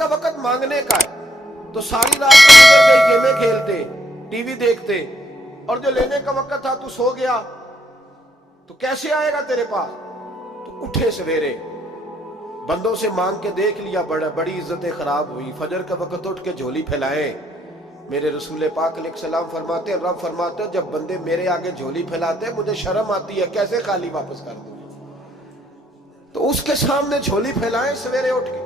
का वक्त मांगने का है, तो सारी रात को गुजर गई गेमें खेलते, टीवी देखते, और जो लेने का वक्त था तू सो गया, तो कैसे आएगा तेरे पास? तो उठे सवेरे, बंदों से मांग के देख लिया, बड़ी इज्जतें खराब हुई। फजर का वक्त उठ के झोली फैलाए। मेरे रसूल पाक अलैहिस्सलाम फरमाते, रब फरमाते, जब बंदे मेरे आगे झोली फैलाते मुझे शर्म आती है, कैसे खाली वापस कर दूं? तो उसके सामने झोली फैलाए सवेरे उठ के,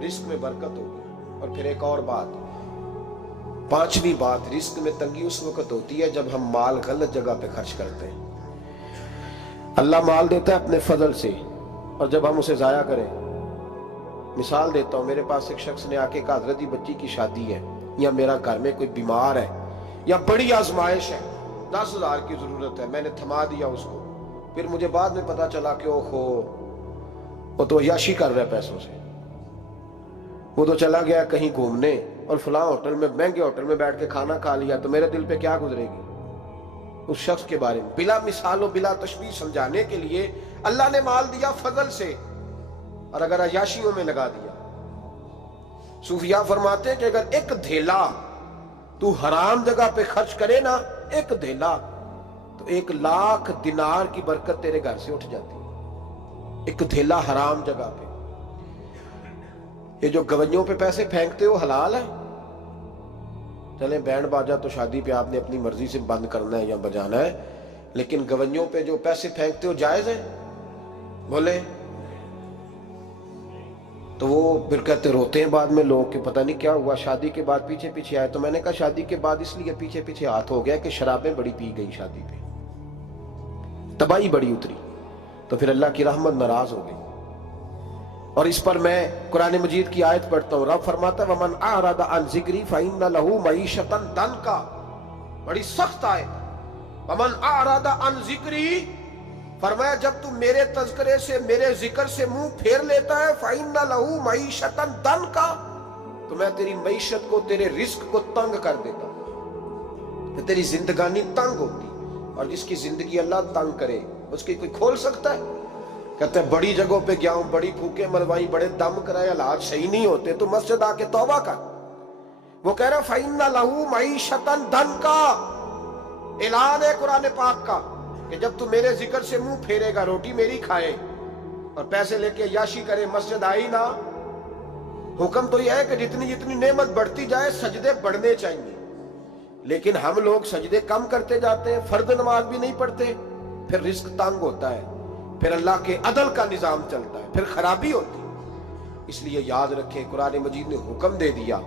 रिस्क में बरकत होगी। और फिर एक और बात, पांचवी बात, रिस्क में तंगी उस वक्त होती है जब हम माल गलत जगह पे खर्च करते हैं। अल्लाह माल देता है अपने फजल से, और जब हम उसे जाया करें, मिसाल देता हूं, मेरे पास एक शख्स ने आके कहा, हजरत जी बच्ची की शादी है, या मेरा घर में कोई बीमार है, या बड़ी आजमाइश है, 10,000 की जरूरत है, मैंने थमा दिया उसको। फिर मुझे बाद में पता चला कि ओहो, वो तो याशी कर रहा है पैसों से, वो तो चला गया कहीं घूमने और फलां होटल में, महंगे होटल में बैठ के खाना खा लिया, तो मेरे दिल पे क्या गुजरेगी उस शख्स के बारे में? बिला मिसाल और बिला तशबीह समझाने के लिए अल्लाह ने माल दिया फजल से, और अगर अयाशियों में लगा दिया। सूफिया फरमाते हैं कि अगर एक धेला तू हराम जगह पे खर्च करे ना, एक धेला, तो 1,00,000 दिनार की बरकत तेरे घर से उठ जाती है। एक धेला हराम जगह पे। ये जो गवैयों पे पैसे फेंकते हो हलाल है? चले बैंड बाजा तो शादी पे आपने अपनी मर्जी से बंद करना है या बजाना है, लेकिन गवैयों पे जो पैसे फेंकते हो जायज है? बोले तो वो फिर कहते, रोते हैं बाद में लोग कि पता नहीं क्या हुआ, शादी के बाद पीछे पीछे आए। तो मैंने कहा शादी के बाद इसलिए पीछे पीछे हाथ हो गया कि शराबें बड़ी पी गई शादी पे, तबाही बड़ी उतरी, तो फिर अल्लाह की रहमत नाराज हो गई। और इस पर मैं कुरान मजीद की आयत पढ़ता हूं, रब फरमाता है, वमन अअरदा अन ज़िक्री फइन्न लहू मईशतन दनका, बड़ी सख्त आयत। वमन अअरदा अन ज़िक्री, फरमाया जब तू मेरे तज़किरे से, मेरे जिक्र से मुंह फेर लेता है, फइन्न लहू मईशतन दनका, तो मैं तेरी मईशत को, तेरे रिस्क को तंग कर देता हूं, तो तेरी जिंदगानी तंग होती। और जिसकी जिंदगी अल्लाह तंग करे उसकी कोई खोल सकता है? कहते हैं बड़ी जगहों पे गया हूं, बड़ी फूके मलवाई, बड़े दम कराए, हालात सही नहीं होते, तो मस्जिद आके तौबा कर। वो कह रहा फइन्न लहू मईशतन दनका, ऐलान है कुरान पाक का कि जब तू मेरे जिक्र से मुंह फेरेगा, रोटी मेरी खाए और पैसे लेके याशी करे, मस्जिद आई ना। हुक्म तो यह है कि जितनी जितनी नेमत बढ़ती जाए सजदे बढ़ने चाहिए, लेकिन हम लोग सजदे कम करते जाते हैं, फर्द नमाज भी नहीं पढ़ते, फिर रिस्क तंग होता है, फिर अल्लाह के अदल का निजाम चलता है, फिर खराबी होती है। इसलिए याद रखें, कुरान मजीद ने हुक्म दे दिया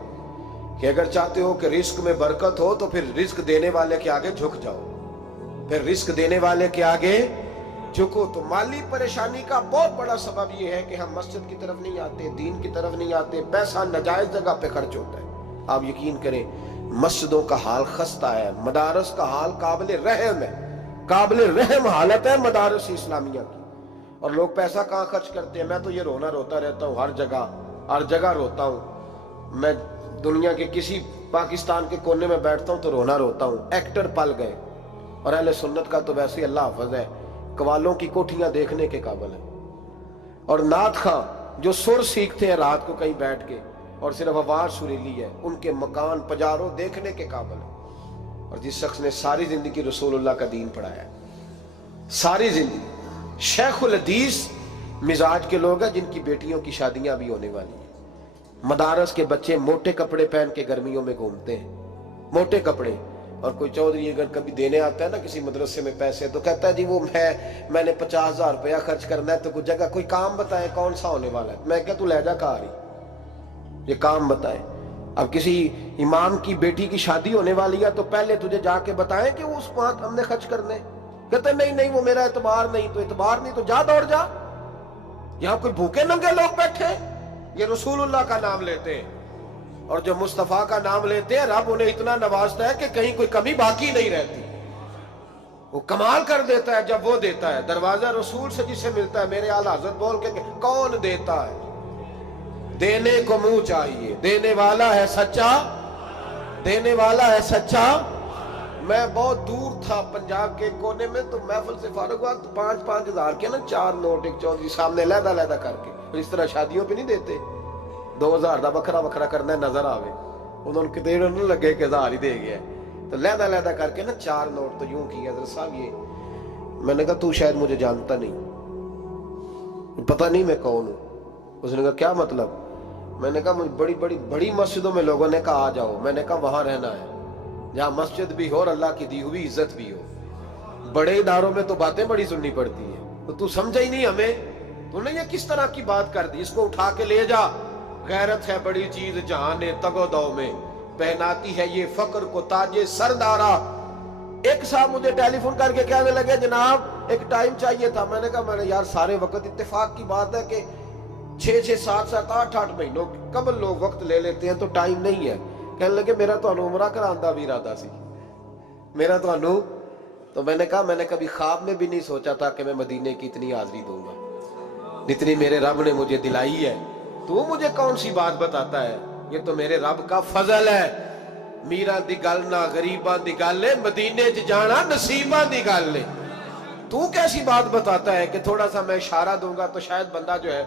कि अगर चाहते हो कि रिस्क में बरकत हो तो फिर रिस्क देने वाले के आगे झुक जाओ, फिर रिस्क देने वाले के आगे झुको। तो माली परेशानी का बहुत बड़ा सबब यह है कि हम मस्जिद की तरफ नहीं आते, दीन की तरफ नहीं आते, पैसा नाजायज जगह पे खर्च होता है। आप यकीन करें, मस्जिदों का हाल खस्ता है, मदारस का हाल काबिल रहम है, काबिल रहम हालत है मदारस इस्लामिया की। और लोग पैसा कहाँ खर्च करते हैं? मैं तो ये रोता रहता हूँ, हर जगह रोता हूँ। मैं दुनिया के किसी पाकिस्तान के कोने में बैठता हूँ तो रोता हूँ। एक्टर पल गए, और अहले सुन्नत का तो वैसे अल्लाह हाफ़िज़ है, कवालों की कोठियां देखने के काबिल है। और नात खां जो सुर सीखते हैं रात को कहीं बैठ के और सिर्फ आवाज सुरीली है, उनके मकान पजारों देखने के काबिल है। और जिस शख्स ने सारी जिंदगी रसूलुल्लाह का दीन पढ़ाया, सारी जिंदगी, शेखुल हदीस मिजाज के लोग हैं जिनकी बेटियों की शादियां भी होने वाली हैं। मदारस के बच्चे मोटे कपड़े पहन के गर्मियों में घूमते हैं, मोटे कपड़े। और कोई चौधरी अगर कभी देने आता है ना किसी मदरसे में पैसे, तो कहता है जी वो मैंने 50,000 रुपया खर्च करना है, तो कुछ जगह कोई काम बताए कौन सा होने वाला है। मैं क्या तू लहजा कहा रही, ये काम बताए। अब किसी इमाम की बेटी की शादी होने वाली है तो पहले तुझे जाके बताएं कि वो उस बात हमने खर्च करने। कहते नहीं वो मेरा एतबार नहीं, तो एतबार नहीं तो जा दौड़ जा। यहां कोई भूखे नंगे लोग बैठे, ये रसूलुल्लाह का नाम लेते हैं, और जो मुस्तफा का नाम लेते हैं रब उन्हें इतना नवाजता है कि कहीं कोई कमी बाकी नहीं रहती। वो कमाल कर देता है जब वो देता है। दरवाजा रसूल से जिसे मिलता है, मेरे आला हज़रत बोल के कौन देता है? देने को मुंह चाहिए, देने वाला है सच्चा, देने वाला है सच्चा। मैं बहुत दूर था पंजाब के कोने में, तो महफिल से फारूक हुआ तो 5-5 हज़ार के ना 4 नोट एक चौधरी सामने लहदा करके, इस तरह शादियों पे नहीं देते, 2000 ਦਾ ਵੱਖਰਾ ਵੱਖਰਾ ਕਰਨਾ ਨਜ਼ਰ ਆਵੇ, ਉਹਨਾਂ ਨੂੰ ਕਿਤੇ ਉਹਨਾਂ ਨੂੰ ਲੱਗੇ ਕਿ 1000 ਹੀ ਦੇ ਗਿਆ। तो लहदा लहदा करके ना 4 नोट तो यूं किया, हज़रत साहब ये, मैंने कहा तू शायद मुझे जानता नहीं, पता नहीं मैं कौन हूँ। उसने कहा क्या मतलब? मैंने कहा मुझे बड़ी बड़ी बड़ी मस्जिदों में लोगों ने कहा आ जाओ, मैंने कहा वहां रहना है जहाँ मस्जिद भी हो और अल्लाह की दी हुई इज्जत भी हो। बड़े इदारों में तो बातें बड़ी सुननी पड़ती है, तो तू समझा ही नहीं हमें, तूने ये किस तरह की बात कर दी, इसको उठा के ले जा। गैरत है बड़ी चीज जहां ने तगो दो में, पहनाती है ये फक्र को ताजे सरदारा। एक साहब मुझे टेलीफोन करके कहने लगे जनाब एक टाइम चाहिए था। मैंने कहा मैंने यार सारे वक्त इत्तेफाक की बात है कि 6-6 7-7 8-8 महीनों कबल लोग वक्त ले लेते हैं तो टाइम नहीं है। कहने लगे मेरा तो उमरा कराने भी इरादा सी, मेरा तो मैंने कहा मैंने कभी ख्वाब में भी नहीं सोचा था कि मैं मदीने की इतनी हाजिरी दूंगा जितनी मेरे रब ने मुझे दिलाई है। तू मुझे कौन सी बात बताता है, ये तो मेरे रब का फजल है। मीरा दी गल ना गरीबा दी गल है, मदीने च जाना नसीबा दी गल है। तू कैसी बात बताता है कि थोड़ा सा मैं इशारा दूंगा तो शायद बंदा जो है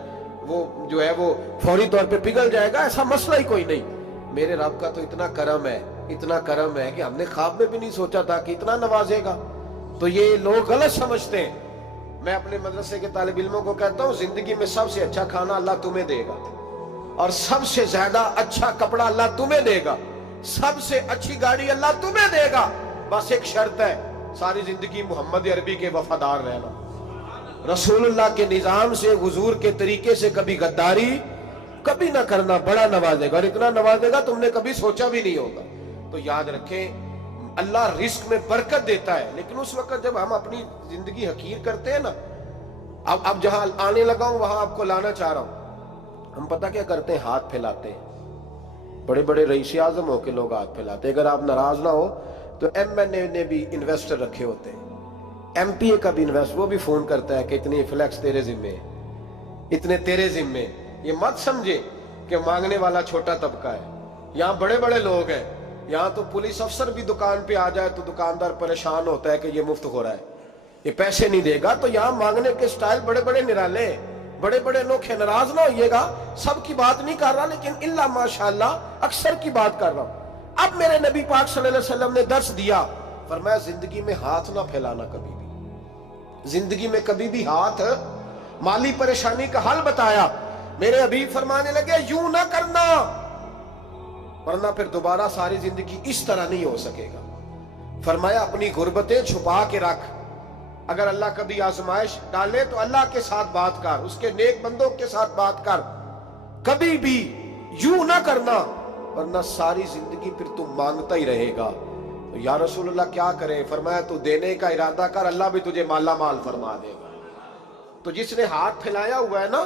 वो फौरी तौर पे पिघल जाएगा, ऐसा मसला ही कोई नहीं। मेरे रब का तो इतना करम है, इतना करम है कि हमने ख्वाब में भी नहीं सोचा था कि इतना नवाजेगा। तो ये लोग गलत समझते हैं। मैं अपने मदरसे के तालिब इल्मों को कहता हूँ जिंदगी में सबसे अच्छा खाना अल्लाह तुम्हें देगा और सबसे ज्यादा अच्छा कपड़ा अल्लाह तुम्हें देगा, सबसे अच्छी गाड़ी अल्लाह तुम्हें देगा। बस एक शर्त है, सारी जिंदगी मोहम्मद अरबी के वफादार रहना, रसूलुल्लाह के निजाम से हुजूर के तरीके से कभी गद्दारी कभी ना करना। बड़ा नवाजेगा और इतना नवाजेगा तुमने कभी सोचा भी नहीं होगा। तो याद रखें अल्लाह रिस्क में बरकत देता है, लेकिन उस वक्त जब हम अपनी जिंदगी हकीर करते हैं ना, अब जहां आने लगा हूं वहां आपको लाना चाह रहा हूं। हम पता क्या करते हैं, हाथ फैलाते हैं। बड़े बड़े रईस आजम हो के लोग हाथ फैलाते हैं। अगर आप नाराज ना हो तो MNA ने भी इन्वेस्टर रखे होते हैं, MPA का भी इन्वेस्ट, वो भी फोन करता है कि इतने फ्लैक्स तेरे जिम्मे है, इतने तेरे जिम्मे। ये मत समझे कि मांगने वाला छोटा तबका है, यहाँ बड़े बड़े लोग हैं। यहाँ तो पुलिस अफसर भी दुकान पे आ जाए तो दुकानदार परेशान होता है कि ये मुफ्त हो रहा है, ये पैसे नहीं देगा। तो यहाँ मांगने के स्टाइल बड़े बड़े निराले, बड़े बड़े अनोखे। नाराज ना होइएगा, सबकी बात नहीं कर रहा, लेकिन इल्ला माशाल्लाह अक्सर की बात कर रहा हूं। अब मेरे नबी पाक सल्लल्लाहु अलैहि वसल्लम ने दर्श दिया, फरमाया जिंदगी में हाथ ना फैलाना कभी भी, जिंदगी में कभी भी हाथ। माली परेशानी का हल बताया, मेरे हबीब फरमाने लगे यूं ना करना वरना फिर दोबारा सारी जिंदगी इस तरह नहीं हो सकेगा। फरमाया अपनी गुर्बतें छुपा के रख, अगर अल्लाह कभी आजमाइश डाले तो अल्लाह के साथ बात कर, उसके नेक बंदों के साथ बात कर, कभी भी यूं ना करना वरना सारी जिंदगी फिर तू मांगता ही रहेगा। तो या रसूलुल्लाह क्या करें? फरमाया तू देने का इरादा कर, अल्लाह भी तुझे माला माल फरमा देगा। तो जिसने हाथ फैलाया हुआ है ना,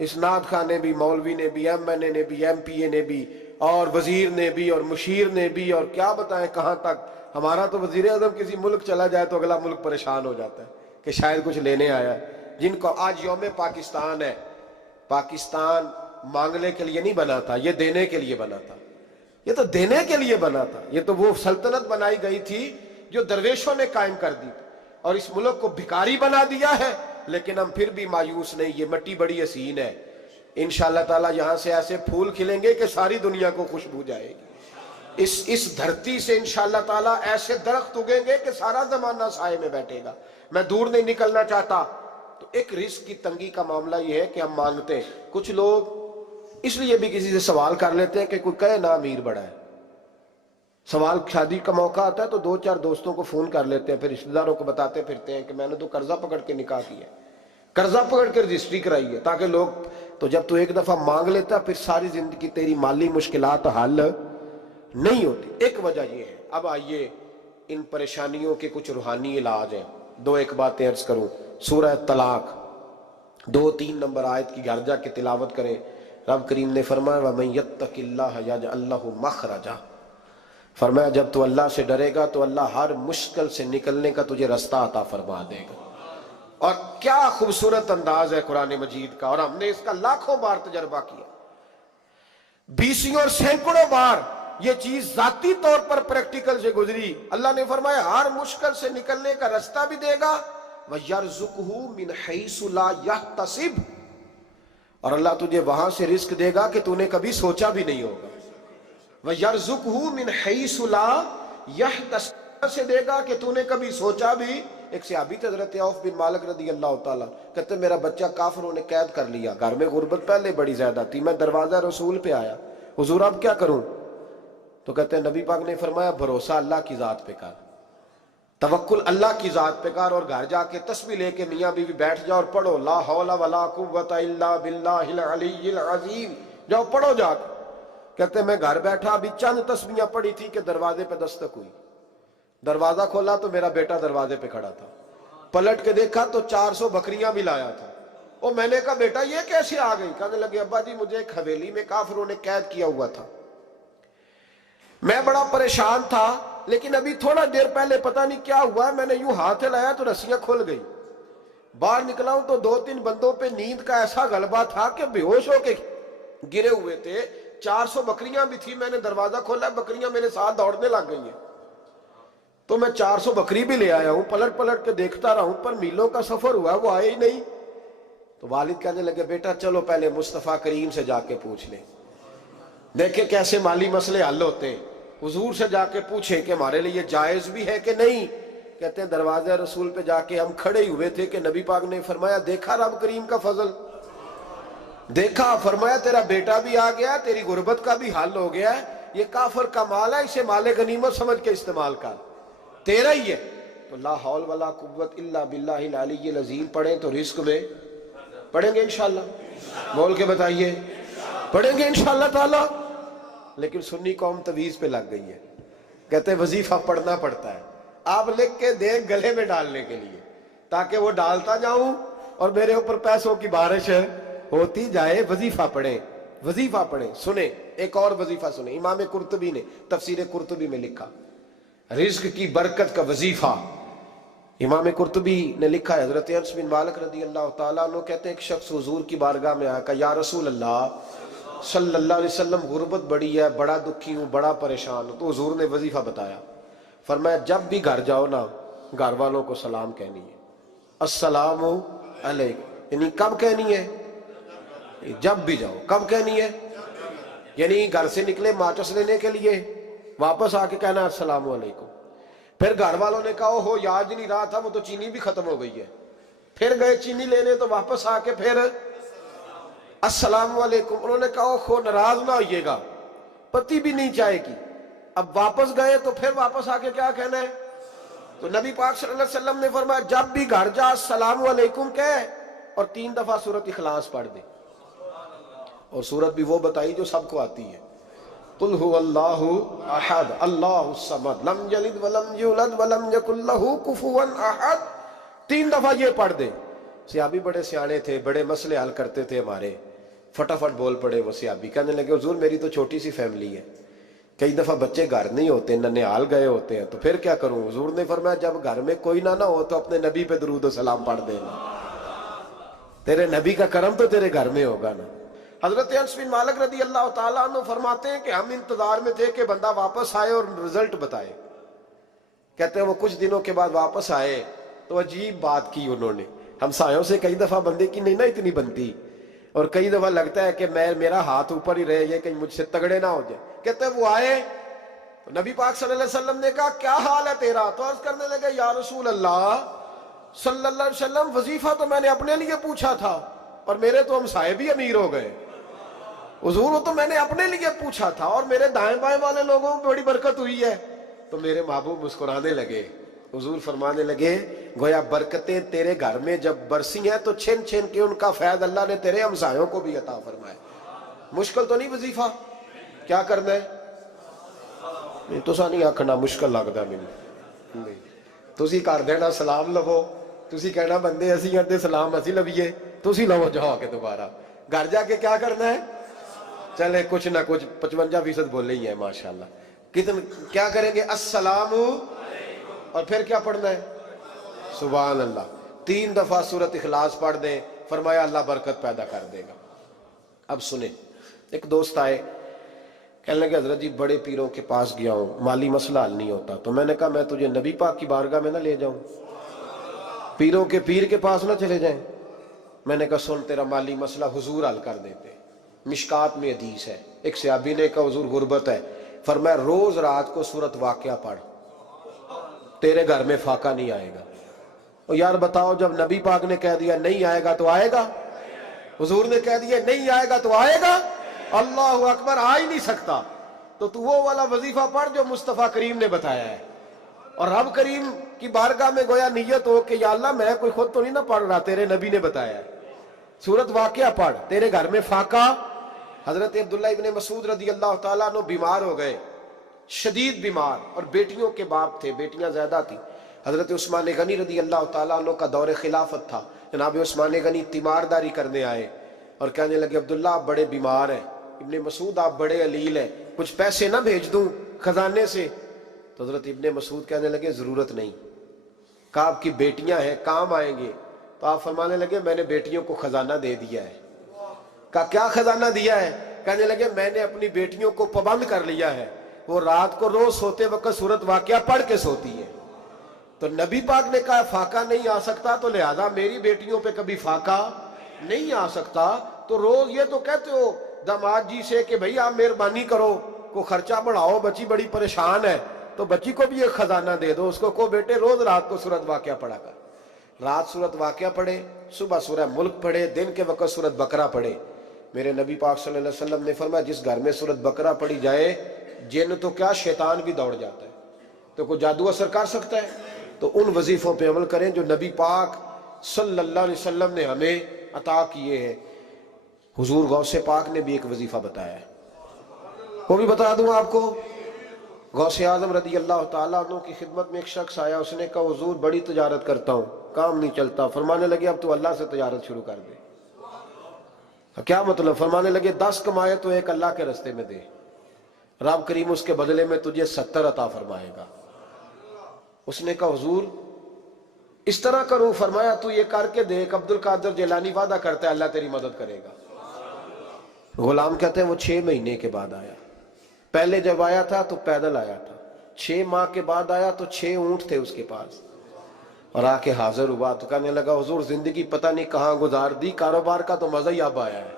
इस नाथ खान ने भी, मौलवी ने भी, MNA ने भी, MPA ने भी, और वजीर ने भी, और मुशीर ने भी, और क्या बताएं कहां तक। हमारा तो वजीर आजम किसी मुल्क चला जाए तो अगला मुल्क परेशान हो जाता है कि शायद कुछ लेने आया है। जिनको आज यौम पाकिस्तान है, पाकिस्तान मांगने के लिए नहीं बना था, ये देने के लिए बना था। ये तो देने के लिए बना था। ये तो वो सल्तनत बनाई गई थी जो दरवेशों ने कायम कर दी और इस मुल्क को भिखारी बना दिया है। लेकिन हम फिर भी मायूस नहीं, ये मिट्टी बड़ी हसीन है। इंशाअल्लाह ताला यहां से ऐसे फूल खिलेंगे कि सारी दुनिया को खुशबू जाएगी। इस धरती से इंशाअल्लाह ताला ऐसे दरख्त उगेंगे कि सारा जमाना साए में बैठेगा। मैं दूर नहीं निकलना चाहता। तो एक रिस्क की तंगी का मामला यह है कि हम मांगते हैं। कुछ लोग इसलिए भी किसी से सवाल कर लेते हैं कि कोई कहे ना अमीर बड़ा है। सवाल शादी का मौका आता है तो 2-4 दोस्तों को फोन कर लेते हैं, फिर रिश्तेदारों को बताते फिरते हैं कि मैंने तो कर्जा पकड़ के निकाह किया, कर्जा पकड़ के रजिस्ट्री कराई है, ताकि लोग। तो जब तू एक दफा मांग लेता फिर सारी जिंदगी तेरी माली मुश्किलात हल नहीं होती। एक वजह यह है। अब आइए इन परेशानियों के कुछ रूहानी इलाज हैं। 2-1 बातें अर्ज करूं। सूरह तलाक 2-3 नंबर आयत की घर जाके तिलावत करें। रब करीम ने फरमाया वमन यत्तकिल्लाह यजअल लहु मखरजा, फरमाया जब तू अल्लाह से डरेगा तो अल्लाह हर मुश्किल से निकलने का तुझे रास्ता अता फरमा देगा। और क्या खूबसूरत अंदाज है कुरान मजीद का, और हमने इसका लाखों बार तजर्बा किया, 20 और सैकड़ों बार ये चीज जाती तौर पर प्रैक्टिकल से गुजरी। अल्लाह ने फरमाया हर मुश्किल से निकलने का रास्ता भी देगा, वयरज़ुक़हु मिन हैसु ला यहतसिब, اور اللہ تجھے وہاں سے رزق دے گا کہ تُونے کبھی سوچا بھی نہیں ہوگا. وَيَرْزُقْهُ مِنْ حَيْثُ لَا يَحْتَسِبُ سے دے گا کہ تُونے کبھی سوچا بھی. ایک صحابی تھے حضرت عوف بن مالک رضی اللہ تعالیٰ، کہتے میرا بچہ کافروں نے قید کر لیا، گھر میں غربت پہلے بڑی زیادہ تھی، میں دروازہ رسول پہ آیا، حضور اب کیا کروں؟ تو کہتے ہیں نبی پاک نے فرمایا بھروسہ اللہ کی ذات پہ کر، توکل اللہ کی ذات پہ کر، اور گھر جا کے تسبیح لے کے میاں بیوی بیٹھ جاؤ اور پڑھو لا حول ولا قوت الا باللہ العلی العظیم، جاؤ پڑھو جا کے. کہتے میں گھر بیٹھا، ابھی چند تسبیحاں پڑھی تھی کہ دروازے پہ دستک ہوئی. دروازہ کھولا تو میرا بیٹا دروازے پہ کھڑا تھا، پلٹ کے دیکھا تو 400 بکریاں بھی لایا تھا. اور میں نے کہا بیٹا یہ کیسے آ گئی؟ کہنے لگے ابا جی مجھے ایک حویلی میں کافروں نے قید کیا ہوا تھا، میں بڑا پریشان تھا، لیکن ابھی تھوڑا دیر پہلے پتہ نہیں کیا ہوا، میں نے یوں ہاتھ لایا تو رسیاں کھل گئی، باہر نکلا ہوں تو 2-3 بندوں پہ نیند کا ایسا غلبہ تھا کہ بے ہوش ہو کے گرے ہوئے تھے. 400 بکریاں بھی تھی، میں نے دروازہ کھولا، بکریاں میرے ساتھ دوڑنے لگ گئی ہیں. تو میں 400 بکری بھی لے آیا ہوں، پلٹ پلٹ کے دیکھتا رہا ہوں، پر میلوں کا سفر ہوا وہ آئے ہی نہیں. تو والد کہنے لگے بیٹا چلو پہلے مصطفیٰ کریم سے جا کے پوچھ لیں، دیکھیں کیسے مالی مسئلے حل ہوتے ہیں. حضور سے جا کے پوچھیں کہ ہمارے لیے جائز بھی ہے کہ نہیں. کہتے ہیں دروازہ رسول پہ جا کے ہم کھڑے ہوئے تھے کہ نبی پاک نے فرمایا دیکھا رب کریم کا فضل، دیکھا، فرمایا تیرا بیٹا بھی آ گیا، تیری غربت کا بھی حل ہو گیا ہے، یہ کافر کا مال ہے، اسے مال غنیمت سمجھ کے استعمال کر، تیرا ہی ہے. تو لا حول ولا قوت الا باللہ العلی العظیم پڑھیں تو رزق میں پڑھیں گے انشاءاللہ، بول کے بتائیے پڑھیں گے انشاءاللہ تعالی. لیکن سنی قوم تویز پہ لگ گئی ہے، کہتے ہیں وظیفہ پڑھنا پڑتا ہے، آپ لکھ کے دیں گلے میں ڈالنے کے لیے تاکہ وہ ڈالتا جاؤں اور میرے اوپر پیسوں کی بارش ہوتی جائے. وظیفہ پڑھیں، وظیفہ پڑھیں. سنیں ایک اور وظیفہ سنیں، امام قرطبی نے تفسیر قرطبی میں لکھا رزق کی برکت کا وظیفہ. امام قرطبی نے لکھا ہے حضرت انس بن مالک رضی اللہ تعالیٰ عنہ کہتے ہیں ایک شخص حضور کی بارگاہ میں آیا، کہا یا رسول اللہ صلی اللہ علیہ وسلم غربت بڑی ہے، بڑا دکھی ہوں، بڑا پریشان ہوں. تو حضور نے وظیفہ بتایا، فرمایا جب بھی گھر جاؤ نا گھر والوں کو سلام کہنی ہے، السلام علیکم. یعنی کب کہنی ہے؟ جب بھی جاؤ. کب کہنی ہے؟ یعنی گھر سے نکلے ماچس لینے کے لیے، واپس آ کے کہنا السلام علیکم. پھر گھر والوں نے کہا ہو یاد نہیں رہا تھا، وہ تو چینی بھی ختم ہو گئی ہے. پھر گئے چینی لینے تو واپس آ کے پھر السلام علیکم. انہوں نے کہا خو ناراض نہ ہوئیے گا، پتی بھی نہیں چائے کی. اب واپس گئے تو پھر واپس آ کے کیا کہنا ہے؟ تو نبی پاک صلی اللہ علیہ وسلم نے فرمایا جب بھی گھر جا السلام علیکم کہے اور 3 دفعہ سورۃ اخلاص پڑھ دے. اور سورت بھی وہ بتائی جو سب کو آتی ہے، قل هو اللہ احد اللہ الصمد لم یلد ولم یولد ولم یکن لہ کفوا احد. 3 دفعہ یہ پڑھ دے. صحابی بڑے سیانے تھے، بڑے مسئلے حل کرتے تھے ہمارے، فٹافٹ بول پڑے وہ صحابی، کہنے لگے حضور میری تو چھوٹی سی فیملی ہے، کئی دفعہ بچے گھر نہیں ہوتے، ننھیال گئے ہوتے ہیں، تو پھر کیا کروں؟ حضور نے فرمایا جب گھر میں کوئی نہ ہو تو اپنے نبی پہ درود و سلام پڑھ دینا، تیرے نبی کا کرم تو تیرے گھر میں ہوگا نا. حضرت انس بن مالک رضی اللہ تعالیٰ عنہ فرماتے ہیں کہ ہم انتظار میں تھے کہ بندہ واپس آئے اور رزلٹ بتائے. کہتے ہیں وہ کچھ دنوں کے بعد واپس آئے تو عجیب بات کی انہوں نے. ہمسایوں سے کئی دفعہ بندے کی نہیں نا اتنی بنتی، اور کئی دفعہ لگتا ہے کہ میرا ہاتھ اوپر ہی رہے، یہ کہیں مجھ سے تگڑے نہ ہو جائے. کہتے ہیں وہ آئے تو نبی پاک صلی اللہ علیہ وسلم نے کہا کیا حال ہے تیرا؟ تو عرض کرنے لگے یا رسول اللہ صلی اللہ علیہ وسلم وظیفہ تو میں نے اپنے لیے پوچھا تھا اور میرے تو ہمسائے بھی امیر ہو گئے. حضور تو میں نے اپنے لیے پوچھا تھا اور میرے دائیں بائیں والے لوگوں میں بڑی برکت ہوئی ہے. تو میرے محبوب مسکرانے لگے. حضور فرمانے لگے گویا برکتیں تیرے گھر میں جب برسی ہیں تو چھن چھن کے ان کا فیض اللہ نے تیرے ہمسایوں کو بھی عطا فرمایا. مشکل تو نہیں وظیفہ؟ کیا کرنا ہے؟ نہیں تو نہیں آکھنا مشکل لگتا مجھے. تسی کر دینا سلام لو، تسی کہنا بندے اسی ہیں تے سلام اسی لویے، تسی لو جاؤ کے دوبارہ. گھر جا کے کیا کرنا ہے؟ چلے کچھ نہ کچھ 55% بولے ہی ہیں ماشاءاللہ. کیا کریں گے؟ السلام، اور پھر کیا پڑھنا ہے؟ سبحان اللہ. 3 دفعہ سورۃ اخلاص پڑھ دیں، فرمایا اللہ برکت پیدا کر دے گا. اب سنیں، ایک دوست آئے کہنے لگے حضرت جی بڑے پیروں کے پاس گیا ہوں، مالی مسئلہ حل نہیں ہوتا. تو میں نے کہا میں تجھے نبی پاک کی بارگاہ میں نہ لے جاؤں، پیروں کے پیر کے پاس نہ چلے جائیں. میں نے کہا سن تیرا مالی مسئلہ حضور حل کر دیتے. مشکات میں حدیث ہے, ایک صحابی نے کہا حضور غربت ہے, فرمایا روز رات کو سورت واقعہ پڑھ, تیرے گھر میں فاقہ نہیں آئے گا. اور یار بتاؤ, جب نبی پاک نے کہہ دیا نہیں آئے گا تو آئے گا, حضور نے کہہ دیا نہیں آئے گا تو آئے گا, اللہ اکبر, آ ہی نہیں سکتا. تو وہ والا وظیفہ پڑھ جو مصطفیٰ کریم نے بتایا ہے, اور رب کریم کی بارگاہ میں گویا نیت ہو کہ یا اللہ میں کوئی خود تو نہیں نہ پڑھ رہا, تیرے نبی نے بتایا ہے, سورت واقعہ پڑھ, تیرے گھر میں فاقہ. حضرت عبداللہ ابن مسعود رضی اللہ تعالیٰ عنہ بیمار ہو گئے, شدید بیمار, اور بیٹیوں کے باپ تھے, بیٹیاں زیادہ تھیں. حضرت عثمان غنی رضی اللہ تعالیٰ عنہ کا دور خلافت تھا. جناب عثمان غنی تیمارداری کرنے آئے اور کہنے لگے عبداللہ آپ بڑے بیمار ہیں, ابن مسعود آپ بڑے علیل ہیں, کچھ پیسے نہ بھیج دوں خزانے سے؟ تو حضرت ابن مسعود کہنے لگے ضرورت نہیں. کہا آپ کی بیٹیاں ہیں کام آئیں گے. تو آپ فرمانے لگے میں نے بیٹیوں کو خزانہ دے دیا ہے. کہا کیا خزانہ دیا ہے؟ کہنے لگے میں نے اپنی بیٹیوں کو پابند کر لیا ہے, وہ رات کو روز سوتے وقت سورت واقعہ پڑھ کے سوتی ہے. تو نبی پاک نے کہا فاقہ نہیں آ سکتا, تو لہذا میری بیٹیوں پہ کبھی فاقہ نہیں آ سکتا. تو روز یہ تو کہتے ہو داماد جی سے کہ بھئی آپ مہربانی کرو, کو خرچہ بڑھاؤ, بچی بڑی پریشان ہے, تو بچی کو بھی ایک خزانہ دے دو, اس کو بیٹے روز رات کو سورت واقعہ پڑھا کر. رات سورت واقعہ پڑھے, صبح سورہ ملک پڑھے, دن کے وقت سورت بقرہ پڑھے. میرے نبی پاک صلی اللہ علیہ وسلم نے فرمایا جس گھر میں سورت بقرہ پڑھی جائے, جن تو کیا شیطان بھی دوڑ جاتا ہے. تو کوئی جادو اثر کر سکتا ہے؟ تو ان وظیفوں پہ عمل کریں جو نبی پاک صلی اللہ علیہ وسلم نے ہمیں عطا کیے ہیں. حضور غوث پاک نے بھی ایک وظیفہ بتایا ہے, وہ بھی بتا دوں آپ کو. غوث اعظم رضی اللہ تعالیٰ عنہ کی خدمت میں ایک شخص آیا, اس نے کہا حضور بڑی تجارت کرتا ہوں, کام نہیں چلتا. فرمانے لگے اب تو اللہ سے تجارت شروع کر دے. کیا مطلب؟ فرمانے لگے 10 کمائے تو ایک اللہ کے رستے میں دے, رب کریم اس کے بدلے میں تجھے 70 عطا فرمائے گا. اس نے کہا حضور اس طرح کروں؟ فرمایا تو یہ کر کے دیکھ, عبد القادر جیلانی وعدہ کرتا ہے اللہ تیری مدد کرے گا. غلام کہتے ہیں وہ 6 مہینے کے بعد آیا. پہلے جب آیا تھا تو پیدل آیا تھا, 6 ماہ کے بعد آیا تو 6 اونٹ تھے اس کے پاس, اور آ کے حاضر ہوا. تو کہنے لگا حضور زندگی پتہ نہیں کہاں گزار دی, کاروبار کا تو مزہ ہی اب آیا ہے,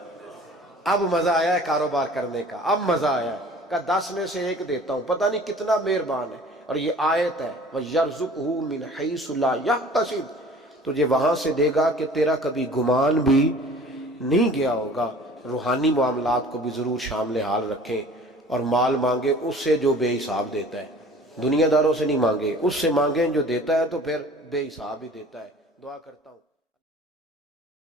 اب مزہ آیا ہے کاروبار کرنے کا, اب مزہ آیا ہے. کہ 10 میں سے 1 دیتا ہوں, پتہ نہیں کتنا مہربان ہے. اور یہ آیت ہے وَيَرْزُقْهُ مِنْ حَيْثُ لَا يَحْتَسِبُ, تجھے وہاں سے دے گا کہ تیرا کبھی گمان بھی نہیں گیا ہوگا. روحانی معاملات کو بھی ضرور شامل حال رکھیں, اور مال مانگے اس سے جو بے حساب دیتا ہے, دنیا داروں سے نہیں مانگے, اس سے مانگیں جو دیتا ہے تو پھر بے حساب ہی دیتا ہے. دعا کرتا ہوں